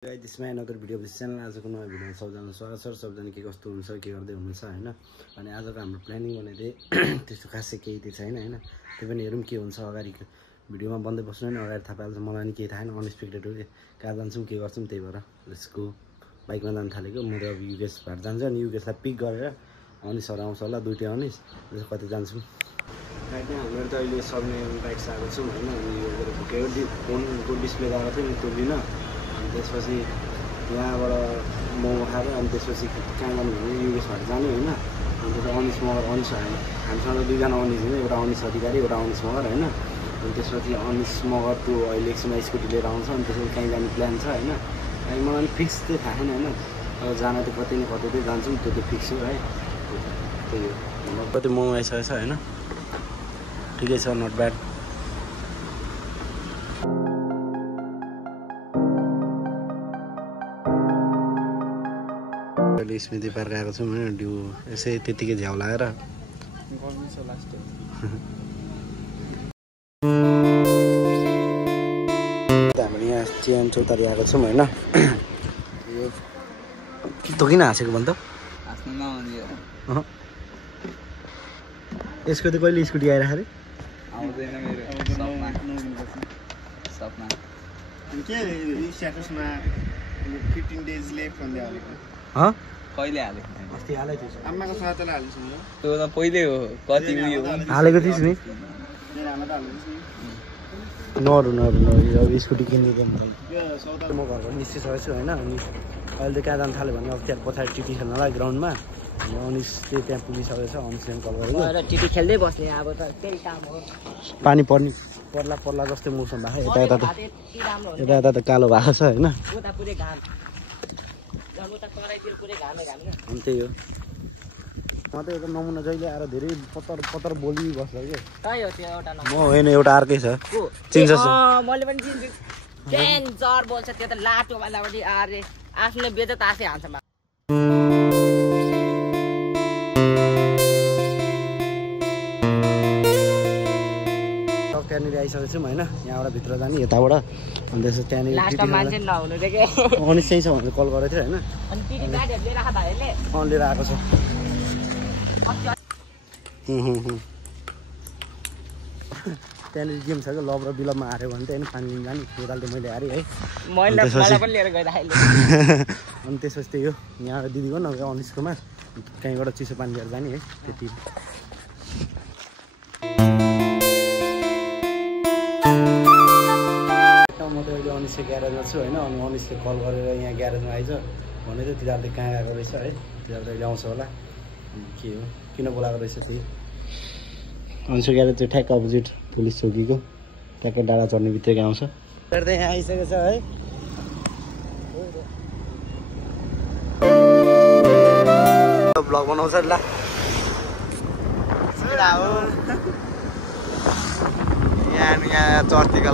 त्यसमा another video of this channel. आजको नयाँ भिडियोमा सबजना स्वागत छ। सबजना के कस्तो हुनुहुन्छ, के गर्दै हुनुहुन्छ हैन। अनि आजको हाम्रो प्लानिङ भने चाहिँ त्यस्तो खासै केही त छैन हैन। त्यो पनि हेरौँ के हुन्छ। अगाडि भिडियोमा बन्दै बस्नु नि, अगाडि थाहा पाइहाल्छ। मलाई नि केही थाहा छैन, अनएक्सपेक्टेड हो कि कहाँ जान्छौँ के गर्छौँ, त्यही भएर लेट्स गो। बाइकमा जानु थालेको। म त अब युकेश भाट जान्छु अनि युकेशलाई पिक गरेर अनिसहरू आउँछ होला, दुइटै अनिस कति जान्छौँ। राइट हाम्रो त अहिले सर्ने बाइक आएको छौँ होइन। अनि यो भुकेको फोनको डिस्प्ले गएको थियो नि त्यो दिन। अनि त्यसपछि यहाँबाट मोमो खाएर अनि त्यसपछि कहाँ जानु भने युकेश भाट जाने होइन। अनि त्यो अनिस मगर अनिस हामीसँग त दुईजना अनिस होइन, एउटा अनिस अधिकारी एउटा अनिस मगर होइन। अनि त्यसपछि अनिस मगर त्यो अहिले एकछिनमा स्कुटी लिएर आउँछ। अनि त्यसपछि कहीँ जाने प्लान छ होइन। अनि मलाई फिक्स चाहिँ थाहा छैन होइन। अब जान त कतै न कतै चाहिँ जान्छौँ, त्यो त फिक्स हो है। त्यही हो, कति मोमो आइसकेको छ होइन। ठिकै छ, नट ब्याड। अहिले स्मृति पार्क आएको छौँ होइन। डिउ यसै त्यतिकै झ्याउ लगाएर हामीले यहाँ चियान चौतारी आएको छौँ होइन। त किन हाँसेको भन् त? यसको त कहिले स्कुटी आइरहेको अरे? आउँदैन मेरो सपना के स्ट्याटसमा 15 डेज लेफ्ट भन्दै हालेको। कहिले हालेको? अस्ति हालेको थियो। आमाको साथले हालेको छु त्यो त पहिले हो, कति उयो हालेको थिइस् नि। मेरो आमा त हालेको छु। नरु अब स्कुटी किनिदिएको यो सौदा म घरबाट निस्किसकेको छु होइन। अनि अहिले त कहाँ जानु थाल्यो भने अब त्यहाँ पछाडि टिटी खेल्नलाई ग्राउन्डमा। अनि अनिस चाहिँ त्यहाँ पुगिसकेको छ। अनिसले कल गरेको टिटी खेल्दै बस्ने अब त त्यही काम हो। पानी पर्ला जस्तै मौसम भएको यता यता त कालो भएको छ होइन। उता पुरै घाम उता कराइतिर पुरै घामै घाम न। अनि त्यही हो। म त एउटा नमुना जहिले आएर धेरै पतर बोलिबस्छ कि। त्यही हो त्यो एउटा म होइन, एउटा अर्कै छ चिन्छ। मैले पनि चिन्छु। डेन्जर बोल्छ त्यो त, लाटो भन्दापट्टि अरे आफ्नो बेइज्जत आफै हान्छ। त्यहाँनिर आइसकेको छौँ होइन। यहाँबाट भित्र जाने यताबाट। अनि त्यसपछि त्यहाँनिर मान्छे नहुनु रे के अनिस चाहिँ छ भनेर कल गरेको थियो होइन। अनि टिटी गाडीहरु लिएर आएको भाइले लिएर आएको छ। त्यहाँनिर गेम छ क्या, लब र बिलबमा हार्यो भने त होइन पानी लिन जाने। नेपाल त मैले हारेँ है। मलाई पनि लिएर गएर अहिले। अनि त्यसपछि त्यही हो, यहाँबाट दिदीको न अनिसकोमा कहीँबाट चिसो पानी लिएर जाने है, त्यति। म त अहिले अनिसको ग्यारेजमा छु होइन। अनि अनिसले कल गरेर यहाँ ग्यारेजमा आइज भने चाहिँ तिनीहरू त कहाँ आएको रहेछ है। तिनीहरू त अहिले आउँछ होला। अनि के हो, किन बोलाएको रहेछ त्यही। अनिसको ग्यारेज चाहिँ ठ्याक्क अपोजिट पुलिस चौकीको ट्याक्कै डाँडा चढ्ने बित्तिकै आउँछ। त यहाँ आइसकेको छ है। ब्लग बनाउँछ ल यहाँ चर्तीका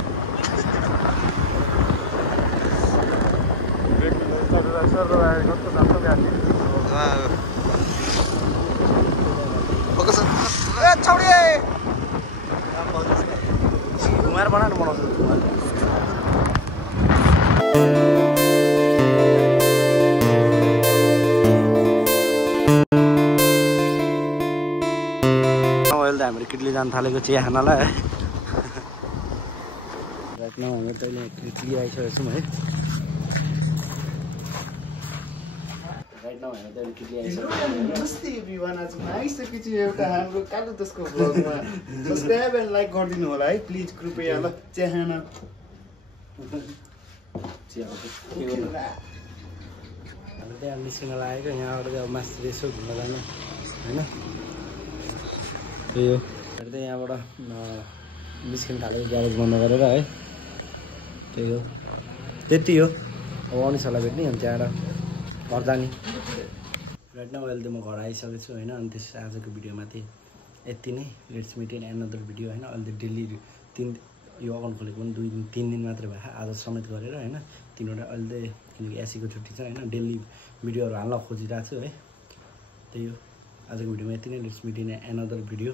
घुमाएर बनाउनु बनाउँछ। अहिले त हाम्रो किटली जानु थालेको चिया खानालाई है। राइट नाउ हाम्रो तैँले किटली आइसकेको छौँ है। नमस्ते एभ्रिवान, आज म आइसकेको छु एउटा हाम्रो कालो दसको भ्लगमा। सब्सक्राइब एन्ड लाइक गरिदिनु होला है प्लिज कृपया। ल चियाखाना हाम्रो त्यहाँ निस्किन लागेको। यहाँबाट चाहिँ अब माथि यसो घुम्न जाने होइन। त्यही हो, चाहिँ यहाँबाट निस्किन थालेको ग्यारेज बन्द गरेर है। त्यही हो, त्यति हो। अब अनिसहरूलाई भेट्ने अनि त्यहाँबाट घर जाने। राइट नाउ अहिले त म घर आइसकेको छु होइन। अनि त्यस आजको भिडियोमा चाहिँ यति नै। Let's meet in another video होइन। अहिले त डेली यो अकाउन्ट खोलेको पनि 2-3 दिन मात्रै भयो, आज समेत गरेर होइन। 3वटा अहिले त किनकि एसीको छुट्टी छ होइन। डेली भिडियोहरू हाल्न खोजिरहेको छु है। त्यही हो, आजको भिडियोमा यति नै। Let's meet in another video.